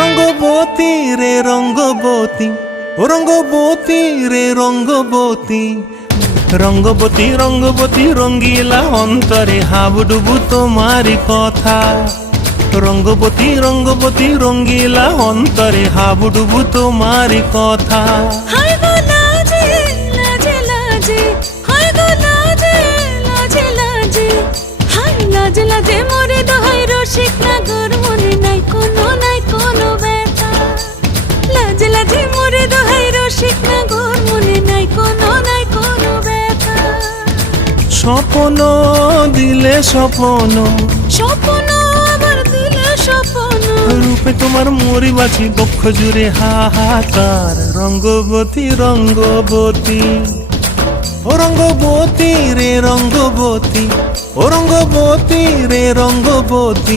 রঙ্গবতী রে রঙ্গবতী, ও রঙ্গবতী রে রঙ্গবতী, রঙ্গবতী রঙ্গবতী রঙ্গিলা অন্তরে হাবুডুবু তোমারি কথা। রঙ্গবতী রঙ্গবতী রঙ্গিলা অন্তরে হাবুডুবু তোমারি কথা। হায় গো লাজে লাজে লাজে, হায় গো লাজে লাজে লাজে, হায় লাজে লাজে মোরে দোহাই রসিক নাগর মনে নাই কোনো ব্যথা। লাজে লাজে মোরে দোহাই রসিক নাগর মনে নাই কোনো ব্যথা। স্বপ্ন দিলে স্বপ্ন, স্বপ্ন আবার দিলে স্বপ্ন, রূপে তোমার মরি বাছি বক্ষ জুড়ে হাহাকার। রঙ্গবতী রঙ্গবতী, ও রঙ্গবতী রে রঙ্গবতী, ও রঙ্গবতী রে রঙ্গবতী।